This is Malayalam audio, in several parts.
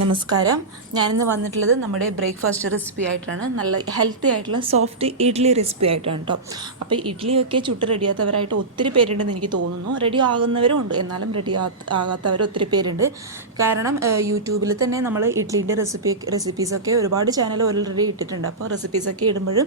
നമസ്കാരം. ഞാനിന്ന് വന്നിട്ടുള്ളത് നമ്മുടെ ബ്രേക്ക്ഫാസ്റ്റ് റെസിപ്പി ആയിട്ടാണ്. നല്ല ഹെൽത്തി ആയിട്ടുള്ള സോഫ്റ്റ് ഇഡ്ഡലി റെസിപ്പി ആയിട്ടാണ് കേട്ടോ. അപ്പോൾ ഇഡ്ഡലിയൊക്കെ ചുട്ട് റെഡിയാത്തവരായിട്ട് ഒത്തിരി പേരുണ്ടെന്ന് എനിക്ക് തോന്നുന്നു. റെഡി ആകുന്നവരും ഉണ്ട്, എന്നാലും റെഡി ആകാത്തവർ ഒത്തിരി പേരുണ്ട്. കാരണം യൂട്യൂബിൽ തന്നെ നമ്മൾ ഇഡ്ഡലിൻ്റെ റെസിപ്പീസൊക്കെ ഒരുപാട് ചാനൽ ഓൾറെഡി ഇട്ടിട്ടുണ്ട്. അപ്പോൾ റെസിപ്പീസൊക്കെ ഇടുമ്പോഴും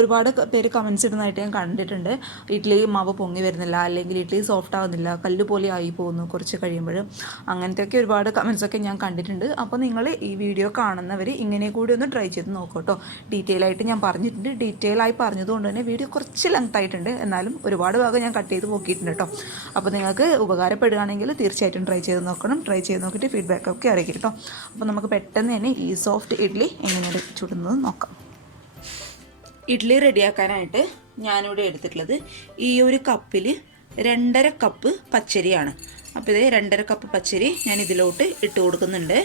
ഒരുപാട് പേര് കമൻസ് ഇടുന്നതായിട്ട് ഞാൻ കണ്ടിട്ടുണ്ട്. ഇഡ്ഡലി മാവ് പൊങ്ങി വരുന്നില്ല, അല്ലെങ്കിൽ ഇഡ്ഡലി സോഫ്റ്റ് ആകുന്നില്ല, കല്ല് പോലെ ആയി പോകുന്നു കുറച്ച് കഴിയുമ്പോഴും, അങ്ങനത്തെയൊക്കെ ഒരുപാട് കമൻസൊക്കെ ഞാൻ കണ്ടിട്ടുണ്ട്. അപ്പോൾ നിങ്ങൾ ഈ വീഡിയോ കാണുന്നവർ ഇങ്ങനെ കൂടി ഒന്ന് ട്രൈ ചെയ്ത് നോക്കൂ കേട്ടോ. ഡീറ്റെയിൽ ആയിട്ട് ഞാൻ പറഞ്ഞിട്ടുണ്ട്. ഡീറ്റെയിൽ ആയി പറഞ്ഞതുകൊണ്ട് തന്നെ വീഡിയോ കുറച്ച് ലെങ്ത് ആയിട്ടുണ്ട്, എന്നാലും ഒരുപാട് ഭാഗം ഞാൻ കട്ട് ചെയ്ത് നോക്കിയിട്ടുണ്ട് കേട്ടോ. അപ്പോൾ നിങ്ങൾക്ക് ഉപകാരപ്പെടുകയാണെങ്കിൽ തീർച്ചയായിട്ടും ട്രൈ ചെയ്ത് നോക്കണം. ട്രൈ ചെയ്ത് നോക്കിയിട്ട് ഫീഡ്ബാക്കൊക്കെ അറിയിക്കും കേട്ടോ. അപ്പോൾ നമുക്ക് പെട്ടെന്ന് തന്നെ ഈ സോഫ്റ്റ് ഇഡ്ഡലി എങ്ങനെയാണ് ചുടുന്നത് നോക്കാം. ഇഡ്ഡലി റെഡിയാക്കാനായിട്ട് ഞാനിവിടെ എടുത്തിട്ടുള്ളത് ഈ ഒരു കപ്പിൽ 2.5 കപ്പ് പച്ചരിയാണ്. അപ്പോൾ ഇത് 2.5 കപ്പ് പച്ചരി ഞാൻ ഇതിലോട്ട് ഇട്ട് കൊടുക്കുന്നുണ്ട്.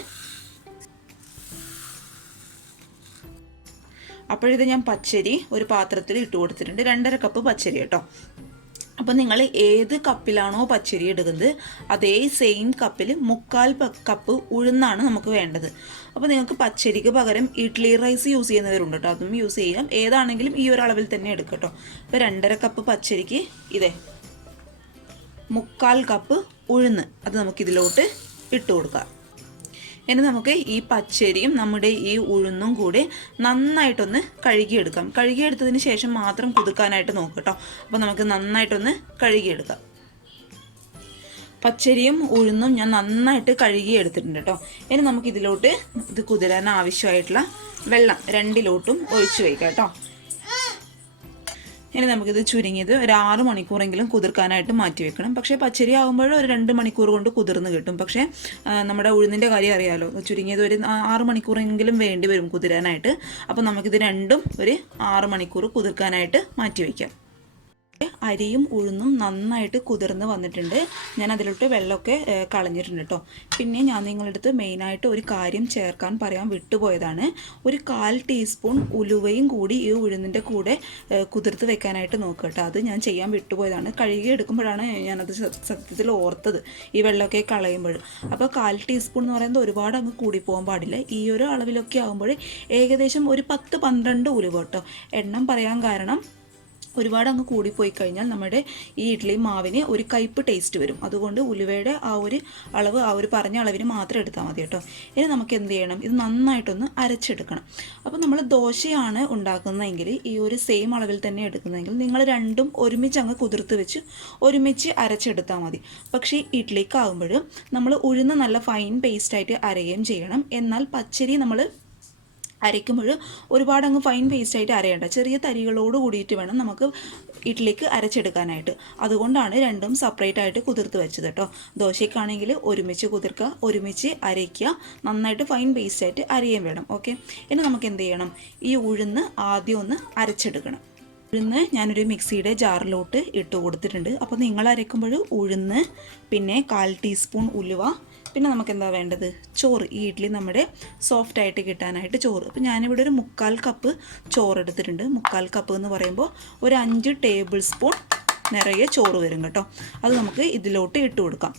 അപ്പോഴിത് ഞാൻ പച്ചരി ഒരു പാത്രത്തിൽ ഇട്ട് കൊടുത്തിട്ടുണ്ട്. 2.5 കപ്പ് പച്ചരി കേട്ടോ. അപ്പോൾ നിങ്ങൾ ഏത് കപ്പിലാണോ പച്ചരി എടുക്കുന്നത് അതേ സെയിം കപ്പിൽ 1/4 കപ്പ് ഉഴുന്നാണ് നമുക്ക് വേണ്ടത്. അപ്പോൾ നിങ്ങൾക്ക് പച്ചരിക്ക് പകരം ഇഡ്ഡലി റൈസ് യൂസ് ചെയ്യുന്നവരുണ്ട് കേട്ടോ, അതും യൂസ് ചെയ്യാം. ഏതാണെങ്കിലും ഈ ഒരു അളവിൽ തന്നെ എടുക്കുക കേട്ടോ. അപ്പോൾ 2.5 കപ്പ് പച്ചരിക്ക് ഇതേ 1/4 കപ്പ് ഉഴുന്ന് അത് നമുക്കിതിലോട്ട് ഇട്ട് കൊടുക്കാം. ഇനി നമുക്ക് ഈ പച്ചരിയും നമ്മുടെ ഈ ഉഴുന്നും കൂടി നന്നായിട്ടൊന്ന് കഴുകിയെടുക്കാം. കഴുകിയെടുത്തതിന് ശേഷം മാത്രം കുതുക്കാനായിട്ട് നോക്കാം കേട്ടോ. അപ്പോൾ നമുക്ക് നന്നായിട്ടൊന്ന് കഴുകിയെടുക്കാം. പച്ചരിയും ഉഴുന്നും ഞാൻ നന്നായിട്ട് കഴുകിയെടുത്തിട്ടുണ്ട് കേട്ടോ. ഇനി നമുക്കിതിലോട്ട് ഇത് കുതിരാൻ ആവശ്യമായിട്ടുള്ള വെള്ളം 2 ഒഴിച്ച് വയ്ക്കാം കേട്ടോ. ഇനി നമുക്കിത് ചുരുങ്ങിയത് ഒരു 6 മണിക്കൂറെങ്കിലും കുതിർക്കാനായിട്ട് മാറ്റി വെക്കണം. പക്ഷേ പച്ചരി ആകുമ്പോൾ ഒരു 2 മണിക്കൂർ കൊണ്ട് കുതിർന്ന് കിട്ടും. പക്ഷേ നമ്മുടെ ഉഴുന്നിൻ്റെ കാര്യം അറിയാമല്ലോ, ചുരുങ്ങിയത് ഒരു 6 മണിക്കൂറെങ്കിലും വേണ്ടി വരും കുതിരാനായിട്ട്. അപ്പോൾ നമുക്കിത് രണ്ടും ഒരു 6 മണിക്കൂർ കുതിർക്കാനായിട്ട് മാറ്റി വയ്ക്കാം. അരിയും ഉഴുന്നും നന്നായിട്ട് കുതിർന്ന് വന്നിട്ടുണ്ട്. ഞാൻ അതിലോട്ട് വെള്ളമൊക്കെ കളഞ്ഞിട്ടുണ്ട് കേട്ടോ. പിന്നെ ഞാൻ നിങ്ങളുടെ അടുത്ത് മെയിനായിട്ട് ഒരു കാര്യം ചേർക്കാൻ പറയാൻ വിട്ടുപോയതാണ്. ഒരു 1/4 ടീസ്പൂൺ ഉലുവയും കൂടി ഈ ഉഴുന്നിൻ്റെ കൂടെ കുതിർത്ത് വെക്കാനായിട്ട് നോക്കുക കേട്ടോ. അത് ഞാൻ ചെയ്യാൻ വിട്ടുപോയതാണ്. കഴുകി എടുക്കുമ്പോഴാണ് ഞാനത് സത്യത്തിൽ ഓർത്തത്, ഈ വെള്ളമൊക്കെ കളയുമ്പോൾ. അപ്പോൾ 1/4 ടീസ്പൂൺ എന്ന് പറയുന്നത് ഒരുപാട് അങ്ങ് കൂടിപ്പോകാൻ പാടില്ല. ഈ ഒരു അളവിലൊക്കെ ആകുമ്പോൾ ഏകദേശം ഒരു 10-12 ഉലുവ കേട്ടോ. എണ്ണം പറയാൻ കാരണം ഒരുപാട് അങ്ങ് കൂടിപ്പോയി കഴിഞ്ഞാൽ നമ്മുടെ ഈ ഇഡ്ഡലി മാവിന് ഒരു കയ്പ്പ് ടേസ്റ്റ് വരും. അതുകൊണ്ട് ഉലുവയുടെ ആ ഒരു അളവ്, ആ ഒരു പറഞ്ഞ അളവിന് മാത്രം എടുത്താൽ മതി കേട്ടോ. ഇനി നമുക്ക് എന്ത് ചെയ്യണം, ഇത് നന്നായിട്ടൊന്ന് അരച്ചെടുക്കണം. അപ്പോൾ നമ്മൾ ദോശയാണ് ഉണ്ടാക്കുന്നതെങ്കിൽ ഈ ഒരു സെയിം അളവിൽ തന്നെ എടുക്കുന്നതെങ്കിൽ നിങ്ങൾ രണ്ടും ഒരുമിച്ച് അങ്ങ് കുതിർത്ത് വെച്ച് ഒരുമിച്ച് അരച്ചെടുത്താൽ മതി. പക്ഷേ ഇഡ്ഡലിക്കാവുമ്പോൾ നമ്മൾ ഉഴുന്ന് നല്ല ഫൈൻ പേസ്റ്റായിട്ട് അരയുകയും ചെയ്യണം. എന്നാൽ പച്ചരി നമ്മൾ അരയ്ക്കുമ്പോൾ ഒരുപാട് അങ്ങ് ഫൈൻ പേസ്റ്റായിട്ട് അരയേണ്ട, ചെറിയ തരികളോട് കൂടിയിട്ട് വേണം നമുക്ക് ഇഡ്ഡലിക്ക് അരച്ചെടുക്കാനായിട്ട്. അതുകൊണ്ടാണ് രണ്ടും സെപ്പറേറ്റ് ആയിട്ട് കുതിർത്ത് വെച്ചത് കേട്ടോ. ദോശയ്ക്കാണെങ്കിൽ ഒരുമിച്ച് കുതിർക്കുക, ഒരുമിച്ച് അരയ്ക്കുക, നന്നായിട്ട് ഫൈൻ പേസ്റ്റായിട്ട് അരയും വേണം. ഓക്കെ, ഇനി നമുക്ക് എന്ത് ചെയ്യണം, ഈ ഉഴുന്ന് ആദ്യം ഒന്ന് അരച്ചെടുക്കണം. ഉഴുന്ന് ഞാനൊരു മിക്സിയുടെ ജാറിലോട്ട് ഇട്ട് കൊടുത്തിട്ടുണ്ട്. അപ്പോൾ നിങ്ങൾ അരയ്ക്കുമ്പോൾ ഉഴുന്ന്, പിന്നെ 1/4 ടീസ്പൂൺ ഉലുവ, പിന്നെ നമുക്ക് എന്താ വേണ്ടത്, ചോറ്. ഈ ഇഡ്ഡലി നമ്മുടെ സോഫ്റ്റായിട്ട് കിട്ടാനായിട്ട് ചോറ്. അപ്പോൾ ഞാനിവിടെ ഒരു 1/4 കപ്പ് ചോറ് എടുത്തിട്ടുണ്ട്. 1/4 കപ്പ് എന്ന് പറയുമ്പോൾ ഒരു 5 ടേബിൾ സ്പൂൺ നിറയെ ചോറ് വരും കേട്ടോ. അത് നമുക്ക് ഇതിലോട്ട് ഇട്ട് കൊടുക്കാം.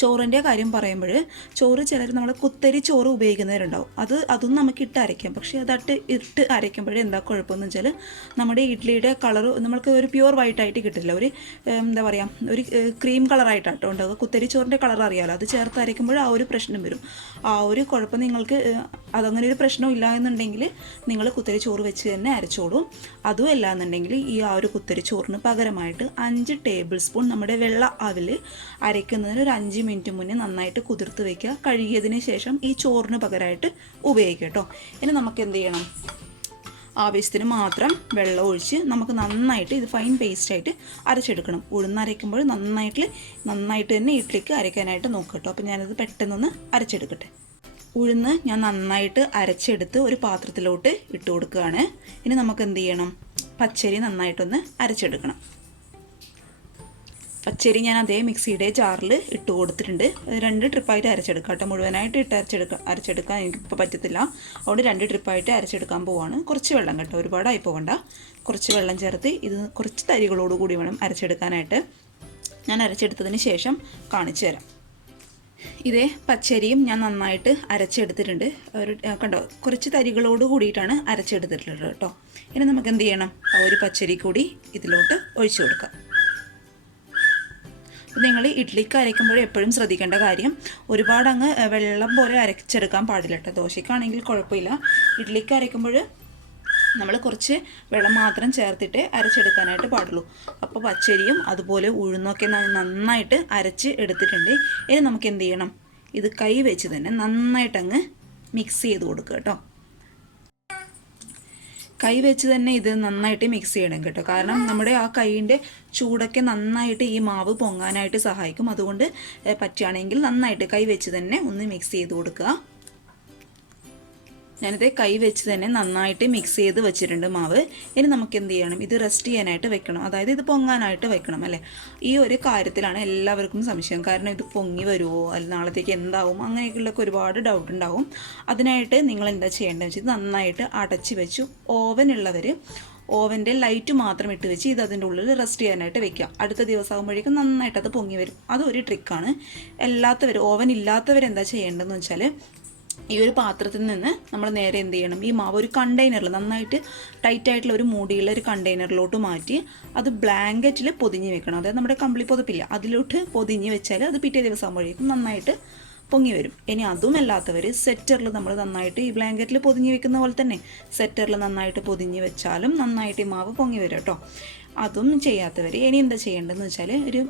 ചോറിൻ്റെ കാര്യം പറയുമ്പോൾ ചോറ് ചിലർ നമ്മൾ കുത്തരി ചോറ് ഉപയോഗിക്കുന്നവരുണ്ടാവും. അതും നമുക്ക് ഇട്ട് അരയ്ക്കാം. പക്ഷേ ഇട്ട് അരയ്ക്കുമ്പോഴേ എന്താ കുഴപ്പമെന്ന് വെച്ചാൽ നമ്മുടെ ഇഡ്ഡലിയുടെ കളർ നമ്മൾക്ക് ഒരു പ്യുവർ വൈറ്റായിട്ട് കിട്ടില്ല. ഒരു എന്താ പറയുക, ഒരു ക്രീം കളറായിട്ടാട്ടോ ഉണ്ടാവുക. കുത്തരി ചോറിൻ്റെ കളർ അറിയാമല്ലോ, അത് ചേർത്ത് അരയ്ക്കുമ്പോൾ ആ ഒരു പ്രശ്നം വരും. ആ ഒരു കുഴപ്പം നിങ്ങൾക്ക് അതങ്ങനെ ഒരു പ്രശ്നം ഇല്ല എന്നുണ്ടെങ്കിൽ നിങ്ങൾ കുത്തരി ചോറ് വെച്ച് തന്നെ അരച്ചോളൂ. അതും അല്ല എന്നുണ്ടെങ്കിൽ ഈ ആ ഒരു കുത്തരി ചോറിന് പകരമായിട്ട് 5 ടേബിൾ സ്പൂൺ നമ്മുടെ വെള്ള അവിൽ അരയ്ക്കുന്നതിന് ഒരു 5 മിനിറ്റ് മുന്നേ നന്നായിട്ട് കുതിർത്ത് വയ്ക്കുക. കഴുകിയതിന് ശേഷം ഈ ചോറിന് പകരമായിട്ട് ഉപയോഗിക്കുക കേട്ടോ. ഇനി നമുക്ക് എന്ത് ചെയ്യണം, ആവശ്യത്തിന് മാത്രം വെള്ളം ഒഴിച്ച് നമുക്ക് നന്നായിട്ട് ഇത് ഫൈൻ പേസ്റ്റായിട്ട് അരച്ചെടുക്കണം. ഉഴുന്നരയ്ക്കുമ്പോൾ നന്നായിട്ട് തന്നെ ഇഡ്ഡലിക്ക് അരയ്ക്കാനായിട്ട് നോക്കുക കേട്ടോ. അപ്പോൾ ഞാനത് പെട്ടെന്നൊന്ന് അരച്ചെടുക്കട്ടെ. ഉഴുന്ന് ഞാൻ നന്നായിട്ട് അരച്ചെടുത്ത് ഒരു പാത്രത്തിലോട്ട് ഇട്ട് കൊടുക്കുകയാണ്. ഇനി നമുക്ക് എന്ത് ചെയ്യണം, പച്ചരി നന്നായിട്ടൊന്ന് അരച്ചെടുക്കണം. പച്ചരി ഞാൻ അതേ മിക്സിയുടെ ജാറിൽ ഇട്ട് കൊടുത്തിട്ടുണ്ട്. 2 ട്രിപ്പായിട്ട് അരച്ചെടുക്കാം കേട്ടോ. മുഴുവനായിട്ട് ഇട്ട് അരച്ചെടുക്കാൻ എനിക്കിപ്പോൾ പറ്റത്തില്ല. അതുകൊണ്ട് 2 ട്രിപ്പായിട്ട് അരച്ചെടുക്കാൻ പോവാണ്. കുറച്ച് വെള്ളം കേട്ടോ, ഒരുപാടായി പോകണ്ട. കുറച്ച് വെള്ളം ചേർത്ത് ഇത് കുറച്ച് തരികളോട് കൂടി വേണം അരച്ചെടുക്കാനായിട്ട്. ഞാൻ അരച്ചെടുത്തതിന് ശേഷം കാണിച്ചു തരാം. ഇതേ പച്ചരിയും ഞാൻ നന്നായിട്ട് അരച്ചെടുത്തിട്ടുണ്ട്. ഒരു കണ്ടോ, കുറച്ച് തരികളോട് കൂടിയിട്ടാണ് അരച്ചെടുത്തിട്ടുള്ളത് കേട്ടോ. ഇനി നമുക്ക് എന്ത് ചെയ്യണം, ആ ഒരു പച്ചരി കൂടി ഇതിലോട്ട് ഒഴിച്ചു കൊടുക്കാം. നിങ്ങൾ ഇഡ്ഡലിക്ക് അരയ്ക്കുമ്പോൾ എപ്പോഴും ശ്രദ്ധിക്കേണ്ട കാര്യം, ഒരുപാട് അങ്ങ് വെള്ളം പോലെ അരച്ചെടുക്കാൻ പാടില്ല കേട്ടോ. ദോശയ്ക്കാണെങ്കിൽ കുഴപ്പമില്ല, ഇഡ്ഡലിക്ക് അരയ്ക്കുമ്പോൾ നമ്മൾ കുറച്ച് വെള്ളം മാത്രം ചേർത്തിട്ട് അരച്ചെടുക്കാനായിട്ട് പാടുള്ളൂ. അപ്പോൾ പച്ചരിയും അതുപോലെ ഉഴുന്നൊക്കെ നന്നായിട്ട് അരച്ച് എടുത്തിട്ടുണ്ട്. ഇനി നമുക്ക് എന്ത് ചെയ്യണം, ഇത് കൈ വെച്ച് തന്നെ നന്നായിട്ടങ്ങ് മിക്സ് ചെയ്ത് കൊടുക്കുക കേട്ടോ. കൈ വെച്ച് തന്നെ ഇത് നന്നായിട്ട് മിക്സ് ചെയ്യണം കേട്ടോ. കാരണം നമ്മുടെ ആ കൈയിൻ്റെ ചൂടൊക്കെ നന്നായിട്ട് ഈ മാവ് പൊങ്ങാനായിട്ട് സഹായിക്കും. അതുകൊണ്ട് പറ്റുകയാണെങ്കിൽ നന്നായിട്ട് കൈ വെച്ച് തന്നെ ഒന്ന് മിക്സ് ചെയ്ത് കൊടുക്കുക. ഞാനിത് കൈ വെച്ച് തന്നെ നന്നായിട്ട് മിക്സ് ചെയ്ത് വെച്ചിട്ടുണ്ട് മാവ്. ഇനി നമുക്ക് എന്ത് ചെയ്യണം, ഇത് റെസ്റ്റ് ചെയ്യാനായിട്ട് വെക്കണം, അതായത് ഇത് പൊങ്ങാനായിട്ട് വെക്കണം അല്ലേ. ഈ ഒരു കാര്യത്തിലാണ് എല്ലാവർക്കും സംശയം. കാരണം ഇത് പൊങ്ങി വരുമോ, അല്ലെങ്കിൽ നാളത്തേക്ക് എന്താവും, അങ്ങനെയൊക്കെയുള്ളൊക്കെ ഒരുപാട് ഡൗട്ട് ഉണ്ടാവും. അതിനായിട്ട് നിങ്ങൾ എന്താ ചെയ്യേണ്ടതെന്ന് വെച്ചാൽ നന്നായിട്ട് അടച്ച് വെച്ചു, ഓവനുള്ളവർ ഓവൻ്റെ ലൈറ്റ് മാത്രം ഇട്ട് വെച്ച് ഇത് അതിൻ്റെ ഉള്ളിൽ റെസ്റ്റ് ചെയ്യാനായിട്ട് വെക്കുക. അടുത്ത ദിവസം ആകുമ്പോഴേക്കും നന്നായിട്ട് അത് പൊങ്ങി വരും. അതൊരു ട്രിക്കാണ്. ഓവൻ ഇല്ലാത്തവരെന്താ ചെയ്യേണ്ടതെന്ന് വെച്ചാൽ ഈ ഒരു പാത്രത്തിൽ നിന്ന് നമ്മൾ നേരെ എന്ത് ചെയ്യണം, ഈ മാവ് ഒരു കണ്ടെയ്നറിൽ നന്നായിട്ട് ടൈറ്റായിട്ടുള്ള ഒരു മൂടിയുള്ള ഒരു കണ്ടെയ്നറിലോട്ട് മാറ്റി അത് ബ്ലാങ്കറ്റിൽ പൊതിഞ്ഞ് വെക്കണം. അതായത് നമ്മുടെ കമ്പിളി പുതപ്പില്ല, അതിലോട്ട് പൊതിഞ്ഞ് വെച്ചാൽ അത് പിറ്റേ ദിവസം ആകുമ്പോഴേക്കും നന്നായിട്ട് പൊങ്ങി വരും. ഇനി അതുമല്ലാത്തവർ സെറ്ററിൽ നമ്മൾ നന്നായിട്ട് ഈ ബ്ലാങ്കറ്റിൽ പൊതിഞ്ഞ് വെക്കുന്ന പോലെ തന്നെ സെറ്ററിൽ നന്നായിട്ട് പൊതിഞ്ഞ് വെച്ചാലും നന്നായിട്ട് ഈ മാവ് പൊങ്ങി വരും കേട്ടോ. അതും ചെയ്യാത്തവർ ഇനി എന്താ ചെയ്യേണ്ടതെന്ന് വെച്ചാൽ ഒരു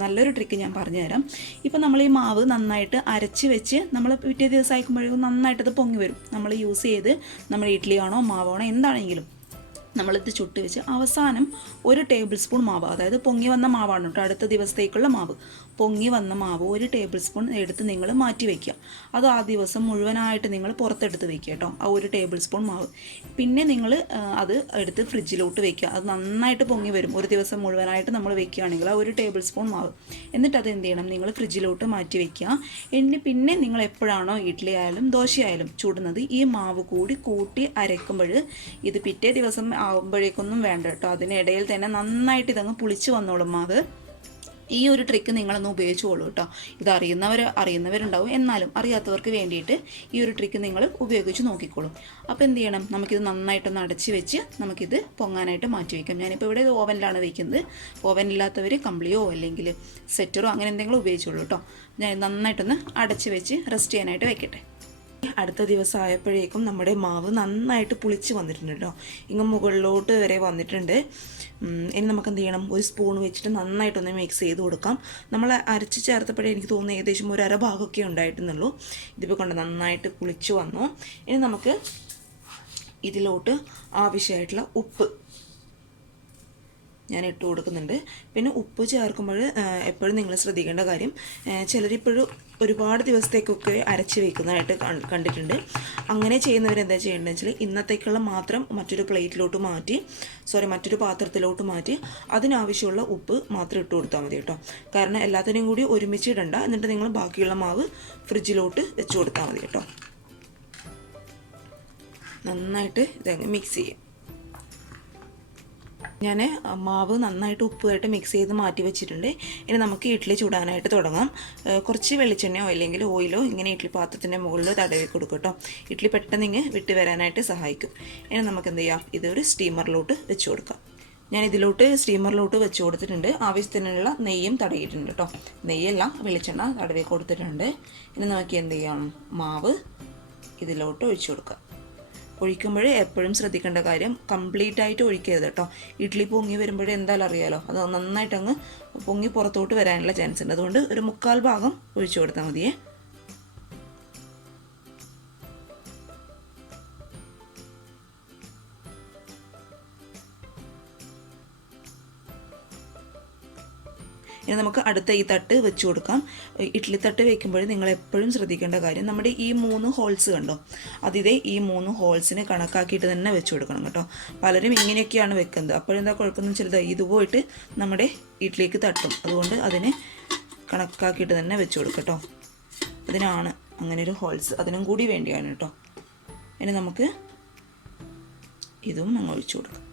നല്ലൊരു ട്രിക്ക് ഞാൻ പറഞ്ഞുതരാം. ഇപ്പോൾ നമ്മൾ ഈ മാവ് നന്നായിട്ട് അരച്ച് വെച്ച് നമ്മൾ പിറ്റേ ദിവസം അയക്കുമ്പോഴേക്കും നന്നായിട്ടത് പൊങ്ങി വരും. നമ്മൾ യൂസ് ചെയ്ത് നമ്മൾ ഇഡ്ഡലിയാണോ മാവാണോ എന്താണെങ്കിലും നമ്മളിത് ചുട്ട് വെച്ച് അവസാനം ഒരു ടേബിൾ സ്പൂൺ മാവ്, അതായത് പൊങ്ങി വന്ന മാവാണ് കേട്ടോ, അടുത്ത ദിവസത്തേക്കുള്ള മാവ്, പൊങ്ങി വന്ന മാവ് ഒരു ടേബിൾ സ്പൂൺ എടുത്ത് നിങ്ങൾ മാറ്റി വയ്ക്കുക. അത് ആ ദിവസം മുഴുവനായിട്ട് നിങ്ങൾ പുറത്തെടുത്ത് വയ്ക്കുക കേട്ടോ, ആ ഒരു ടേബിൾ സ്പൂൺ മാവ്. പിന്നെ നിങ്ങൾ അത് എടുത്ത് ഫ്രിഡ്ജിലോട്ട് വയ്ക്കുക. അത് നന്നായിട്ട് പൊങ്ങി വരും ഒരു ദിവസം മുഴുവനായിട്ട് നമ്മൾ വയ്ക്കുകയാണെങ്കിൽ ആ ഒരു ടേബിൾ സ്പൂൺ മാവ്. എന്നിട്ട് അത് എന്ത് ചെയ്യണം, നിങ്ങൾ ഫ്രിഡ്ജിലോട്ട് മാറ്റി വയ്ക്കുക. പിന്നെ നിങ്ങൾ എപ്പോഴാണോ ഇഡ്ഡലി ആയാലും ദോശയായാലും ചൂടുന്നത്, ഈ മാവ് കൂട്ടി അരയ്ക്കുമ്പോൾ ഇത് പിറ്റേ ദിവസം ആകുമ്പോഴേക്കൊന്നും വേണ്ട കേട്ടോ, അതിനിടയിൽ തന്നെ നന്നായിട്ട് ഇതങ്ങ് പുളിച്ച് വന്നോളും മാവ്. ഈ ഒരു ട്രിക്ക് നിങ്ങളൊന്ന് ഉപയോഗിച്ചോളൂ കേട്ടോ. ഇത് അറിയുന്നവരുണ്ടാവും, എന്നാലും അറിയാത്തവർക്ക് വേണ്ടിയിട്ട് ഈ ഒരു ട്രിക്ക് നിങ്ങൾ ഉപയോഗിച്ച് നോക്കിക്കോളൂ. അപ്പോൾ എന്ത് ചെയ്യണം, നമുക്കിത് നന്നായിട്ടൊന്ന് അടച്ച് വെച്ച് നമുക്കിത് പൊങ്ങാനായിട്ട് മാറ്റി വയ്ക്കാം. ഞാനിപ്പോൾ ഇവിടെ ഓവനിലാണ് വയ്ക്കുന്നത്. ഓവനില്ലാത്തവർ കമ്പിളിയോ അല്ലെങ്കിൽ സെറ്ററോ അങ്ങനെ എന്തെങ്കിലും ഉപയോഗിച്ചോളൂ കേട്ടോ. ഞാൻ നന്നായിട്ടൊന്ന് അടച്ച് വെച്ച് റെസ്റ്റ് ചെയ്യാനായിട്ട് വെക്കട്ടെ. അടുത്ത ദിവസം ആയപ്പോഴേക്കും നമ്മുടെ മാവ് നന്നായിട്ട് പുളിച്ച് വന്നിട്ടുണ്ട് കേട്ടോ, ഇങ്ങ് മുകളിലോട്ട് വരെ വന്നിട്ടുണ്ട്. ഇനി നമുക്ക് എന്ത് ചെയ്യണം, ഒരു സ്പൂൺ വെച്ചിട്ട് നന്നായിട്ടൊന്ന് മിക്സ് ചെയ്ത് കൊടുക്കാം. നമ്മൾ അരച്ച് ചേർത്തപ്പോഴേ എനിക്ക് തോന്നുന്നു ഏകദേശം ഒരു അര ഭാഗമൊക്കെ ഉണ്ടായിരുന്നുള്ളൂ. ഇതിപ്പോൾ കൊണ്ട് നന്നായിട്ട് പുളിച്ച് വന്നു. ഇനി നമുക്ക് ഇതിലോട്ട് ആവശ്യമായിട്ടുള്ള ഉപ്പ് ഞാൻ ഇട്ട് കൊടുക്കുന്നുണ്ട്. പിന്നെ ഉപ്പ് ചേർക്കുമ്പോൾ എപ്പോഴും നിങ്ങൾ ശ്രദ്ധിക്കേണ്ട കാര്യം, ചിലരിപ്പോഴും ഒരുപാട് ദിവസത്തേക്കൊക്കെ അരച്ച് വയ്ക്കുന്നതായിട്ട് കണ്ടിട്ടുണ്ട്. അങ്ങനെ ചെയ്യുന്നവരെന്താ ചെയ്യേണ്ടതെന്ന് വെച്ചാൽ ഇന്നത്തേക്കുള്ള മാത്രം മറ്റൊരു പാത്രത്തിലോട്ട് മാറ്റി അതിനാവശ്യമുള്ള ഉപ്പ് മാത്രം ഇട്ട് കൊടുത്താൽ മതി കേട്ടോ. കാരണം എല്ലാത്തിനെയും കൂടി ഒരുമിച്ച് ഇടണ്ട. എന്നിട്ട് നിങ്ങൾ ബാക്കിയുള്ള മാവ് ഫ്രിഡ്ജിലോട്ട് വെച്ച് കൊടുത്താൽ മതി കേട്ടോ. നന്നായിട്ട് ഇതങ്ങ് മിക്സ് ചെയ്യും. ഞാൻ മാവ് നന്നായിട്ട് ഉപ്പുമായിട്ട് മിക്സ് ചെയ്ത് മാറ്റി വെച്ചിട്ടുണ്ട്. ഇനി നമുക്ക് ഇഡ്ഡലി ചൂടാനായിട്ട് തുടങ്ങാം. കുറച്ച് വെളിച്ചെണ്ണയോ അല്ലെങ്കിൽ ഓയിലോ ഇങ്ങനെ ഇഡ്ഡലി പാത്രത്തിൻ്റെ മുകളിൽ തടവി കൊടുക്കും കേട്ടോ. ഇഡ്ഡലി പെട്ടെന്ന് ഇങ്ങനെ വിട്ട് വരാനായിട്ട് സഹായിക്കും. ഇനി നമുക്ക് എന്ത് ചെയ്യാം, ഇതൊരു സ്റ്റീമറിലോട്ട് വെച്ച് കൊടുക്കാം. ഞാൻ ഇതിലോട്ട് സ്റ്റീമറിലോട്ട് വെച്ച് കൊടുത്തിട്ടുണ്ട്. ആവശ്യത്തിനുള്ള നെയ്യും തടയിട്ടുണ്ട് കേട്ടോ. നെയ്യല്ല, വെളിച്ചെണ്ണ തടവി കൊടുത്തിട്ടുണ്ട്. ഇനി നമുക്ക് എന്ത് ചെയ്യാം, മാവ് ഇതിലോട്ട് ഒഴിച്ചു കൊടുക്കാം. ഒഴിക്കുമ്പോൾ എപ്പോഴും ശ്രദ്ധിക്കേണ്ട കാര്യം, കംപ്ലീറ്റ് ആയിട്ട് ഒഴിക്കരുത് കേട്ടോ. ഇഡ്ഡലി പൊങ്ങി വരുമ്പോഴേ എന്തായാലും അറിയാലോ, അത് നന്നായിട്ടങ്ങ് പൊങ്ങി പുറത്തോട്ട് വരാനുള്ള ചാൻസ് ഉണ്ട്. അതുകൊണ്ട് ഒരു 1/4 ഭാഗം ഒഴിച്ചു കൊടുത്താൽ മതിയേ. ഇനി നമുക്ക് അടുത്ത ഈ തട്ട് വെച്ച് കൊടുക്കാം. ഇഡ്ഡലി തട്ട് വയ്ക്കുമ്പോൾ നിങ്ങൾ എപ്പോഴും ശ്രദ്ധിക്കേണ്ട കാര്യം, നമ്മുടെ ഈ 3 ഹോൾസ് കണ്ടോ, അതിതേ ഈ 3 ഹോൾസിന് കണക്കാക്കിയിട്ട് തന്നെ വെച്ച് കൊടുക്കണം കേട്ടോ. പലരും ഇങ്ങനെയൊക്കെയാണ് വെക്കുന്നത്. അപ്പോഴെന്താ കുഴപ്പമെന്ന് വെച്ചാൽ ഇത് പോയിട്ട് നമ്മുടെ ഇഡ്ഡലിക്ക് തട്ടും. അതുകൊണ്ട് അതിന് കണക്കാക്കിയിട്ട് തന്നെ വെച്ച് കൊടുക്കട്ടോ. അതിനാണ് അങ്ങനെ ഒരു ഹോൾസ്, അതിനും കൂടി വേണ്ടിയാണ് കേട്ടോ. ഇനി നമുക്ക് ഇതും അങ്ങ് ഒഴിച്ചു കൊടുക്കാം.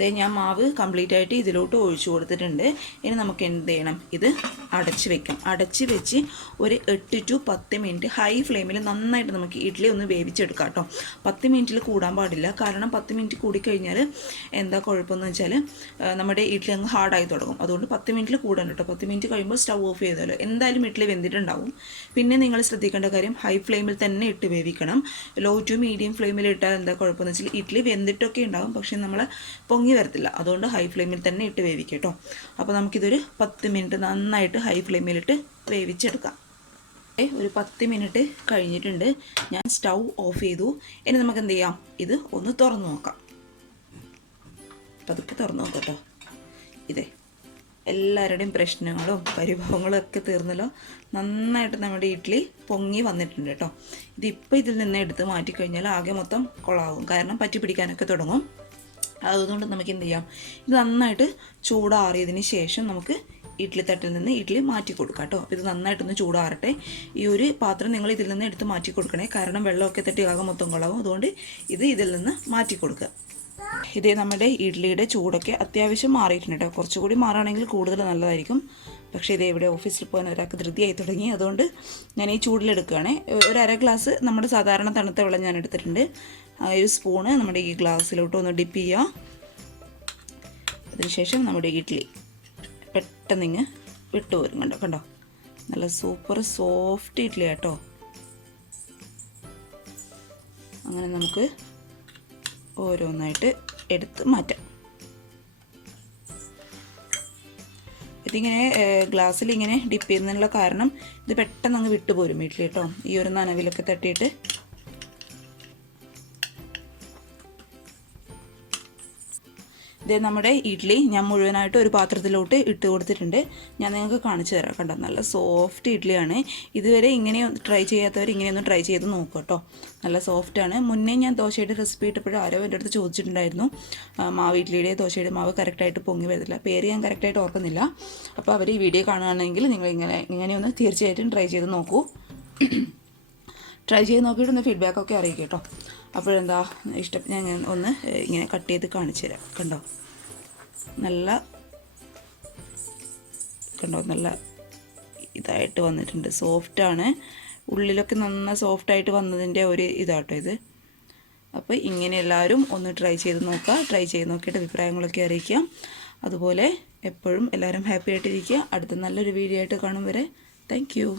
ഇതേ ഞാൻ മാവ് കംപ്ലീറ്റ് ആയിട്ട് ഇതിലോട്ട് ഒഴിച്ചു കൊടുത്തിട്ടുണ്ട്. ഇനി നമുക്ക് എന്ത് ചെയ്യണം, ഇത് അടച്ച് വെക്കാം. അടച്ച് വെച്ച് ഒരു 8 to 10 മിനിറ്റ് ഹൈ ഫ്ലെയിമിൽ നന്നായിട്ട് നമുക്ക് ഇഡ്ഡലി ഒന്ന് വേവിച്ചെടുക്കാം കേട്ടോ. 10 മിനിറ്റിൽ കൂടാൻ പാടില്ല. കാരണം 10 മിനിറ്റ് കൂടിക്കഴിഞ്ഞാൽ എന്താ കുഴപ്പമെന്ന് വെച്ചാൽ നമ്മുടെ ഇഡ്ഡലി അങ്ങ് ഹാർഡായി തുടങ്ങും. അതുകൊണ്ട് 10 മിനിറ്റിൽ കൂടാൻ കേട്ടോ. 10 മിനിറ്റ് കഴിയുമ്പോൾ സ്റ്റവ് ഓഫ് ചെയ്താലോ എന്തായാലും ഇഡ്ഡലി വെന്തിട്ടുണ്ടാവും. പിന്നെ നിങ്ങൾ ശ്രദ്ധിക്കേണ്ട കാര്യം ഹൈ ഫ്ലെയിമിൽ തന്നെ ഇട്ട് വേവിക്കണം. ലോ ടു മീഡിയം ഫ്ലെയിമിൽ ഇട്ടാൽ എന്താ കുഴപ്പമെന്ന് വെച്ചാൽ ഇഡ്ഡലി വെന്തിട്ടൊക്കെ ഉണ്ടാവും, പക്ഷേ നമ്മൾ പൊങ്ങി വരത്തില്ല. അതുകൊണ്ട് ഹൈ ഫ്ലെയിമിൽ തന്നെ ഇട്ട് വേവിക്കാം കേട്ടോ. അപ്പോൾ നമുക്കിതൊരു 10 മിനിറ്റ് നന്നായിട്ട് ഹൈ ഫ്ലെയിമിലിട്ട് വേവിച്ചെടുക്കാം. ഒരു 10 മിനിറ്റ് കഴിഞ്ഞിട്ടുണ്ട്. ഞാൻ സ്റ്റൗ ഓഫ് ചെയ്തു. ഇനി നമുക്ക് എന്ത് ചെയ്യാം, ഇത് ഒന്ന് തുറന്നു നോക്കാം. പതുക്കെ തുറന്നു നോക്കാം കേട്ടോ. ഇതേ എല്ലാവരുടെയും പ്രശ്നങ്ങളും പരിഭവങ്ങളും ഒക്കെ തീർന്നല്ലോ. നന്നായിട്ട് നമ്മുടെ ഇഡ്ഡലി പൊങ്ങി വന്നിട്ടുണ്ട് കേട്ടോ. ഇതിപ്പോൾ ഇതിൽ നിന്ന് എടുത്ത് മാറ്റിക്കഴിഞ്ഞാൽ ആകെ മൊത്തം കൊളാവും. കാരണം പറ്റി പിടിക്കാനൊക്കെ തുടങ്ങും. അതുകൊണ്ട് നമുക്ക് എന്ത് ചെയ്യാം, ഇത് നന്നായിട്ട് ചൂടാറിയതിന് ശേഷം നമുക്ക് ഇഡ്ഡലി തട്ടിൽ നിന്ന് ഇഡ്ഡലി മാറ്റി കൊടുക്കാം കേട്ടോ. അപ്പോൾ ഇത് നന്നായിട്ടൊന്ന് ചൂടാറട്ടെ. ഈ ഒരു പാത്രം നിങ്ങൾ ഇതിൽ നിന്ന് എടുത്ത് മാറ്റി കൊടുക്കണേ. കാരണം വെള്ളമൊക്കെ തട്ടി ആകെ മൊത്തം കൊള്ളാവും. അതുകൊണ്ട് ഇത് ഇതിൽ നിന്ന് മാറ്റി കൊടുക്കുക. ഇതേ നമ്മുടെ ഇഡ്ഡലിയുടെ ചൂടൊക്കെ അത്യാവശ്യം മാറിയിട്ടുണ്ട് കേട്ടോ. കുറച്ചുകൂടി മാറുകയാണെങ്കിൽ കൂടുതൽ നല്ലതായിരിക്കും. പക്ഷേ ഇതേ ഇവിടെ ഓഫീസിൽ പോകാൻ ഒരാൾക്ക് ധൃതിയായി തുടങ്ങി. അതുകൊണ്ട് ഞാൻ ഈ ചൂടിലെടുക്കുകയാണേ. ഒരു അര ഗ്ലാസ് നമ്മുടെ സാധാരണ തണുത്ത വെള്ളം ഞാൻ എടുത്തിട്ടുണ്ട്. ഒരു സ്പൂണ് നമ്മുടെ ഈ ഗ്ലാസ്സിലോട്ട് ഒന്ന് ഡിപ്പ് ചെയ്യുക. അതിനുശേഷം നമ്മുടെ ഇഡ്ഡലി പെട്ടെന്ന് ഇങ്ങ് വിട്ടു വരും. കണ്ടോ നല്ല സൂപ്പർ സോഫ്റ്റ് ഇഡ്ഡലി കേട്ടോ. അങ്ങനെ നമുക്ക് ഓരോന്നായിട്ട് എടുത്ത് മാറ്റാം. ഇതിങ്ങനെ ഗ്ലാസ്സിൽ ഇങ്ങനെ ഡിപ്പ് ചെയ്യുന്നതിനുള്ള കാരണം ഇത് പെട്ടെന്ന് അങ്ങ് വിട്ടുപോരും ഇഡ്ഡലി കേട്ടോ. ഈ ഒരു നനവിലൊക്കെ തട്ടിയിട്ട് ഇതേ നമ്മുടെ ഇഡ്ഡലി ഞാൻ മുഴുവനായിട്ട് ഒരു പാത്രത്തിലോട്ട് ഇട്ട് കൊടുത്തിട്ടുണ്ട്. ഞാൻ നിങ്ങൾക്ക് കാണിച്ചു തരാം. കണ്ടോ നല്ല സോഫ്റ്റ് ഇഡ്ഡലിയാണ്. ഇതുവരെ ഇങ്ങനെ ട്രൈ ചെയ്യാത്തവർ ഇങ്ങനെയൊന്ന് ട്രൈ ചെയ്ത് നോക്കുക കേട്ടോ. നല്ല സോഫ്റ്റാണ്. മുന്നേ ഞാൻ ദോശയുടെ റെസിപ്പി ഇട്ടപ്പോഴും ആരോ എൻ്റെ അടുത്ത് ചോദിച്ചിട്ടുണ്ടായിരുന്നു, മാവ് ഇഡ്ഡലിയുടെ ദോശയുടെ മാവ് കറക്റ്റായിട്ട് പൊങ്ങി വരത്തില്ല. പേര് ഞാൻ കറക്റ്റായിട്ട് ഓർക്കുന്നില്ല. അപ്പോൾ അവർ ഈ വീഡിയോ കാണുകയാണെങ്കിൽ നിങ്ങൾ ഇങ്ങനെയൊന്ന് തീർച്ചയായിട്ടും ട്രൈ ചെയ്ത് നോക്കൂ. ട്രൈ ചെയ്ത് നോക്കിയിട്ടൊന്ന് ഫീഡ്ബാക്കൊക്കെ അറിയിക്കും കേട്ടോ. അപ്പോഴെന്താ ഞാൻ ഒന്ന് ഇങ്ങനെ കട്ട് ചെയ്ത് കാണിച്ചു തരാം. കണ്ടോ നല്ല ഇതായിട്ട് വന്നിട്ടുണ്ട്. സോഫ്റ്റാണ്. ഉള്ളിലൊക്കെ നന്ന സോഫ്റ്റായിട്ട് വന്നതിൻ്റെ ഒരു ഇതാട്ടോ ഇത്. അപ്പോൾ ഇങ്ങനെ എല്ലാവരും ഒന്ന് ട്രൈ ചെയ്ത് നോക്കുക. ട്രൈ ചെയ്ത് നോക്കിയിട്ട് അഭിപ്രായങ്ങളൊക്കെ അറിയിക്കാം. അതുപോലെ എപ്പോഴും എല്ലാവരും ഹാപ്പി ആയിട്ടിരിക്കുക. അടുത്ത നല്ലൊരു വീഡിയോ ആയിട്ട് കാണും വരെ താങ്ക് യു.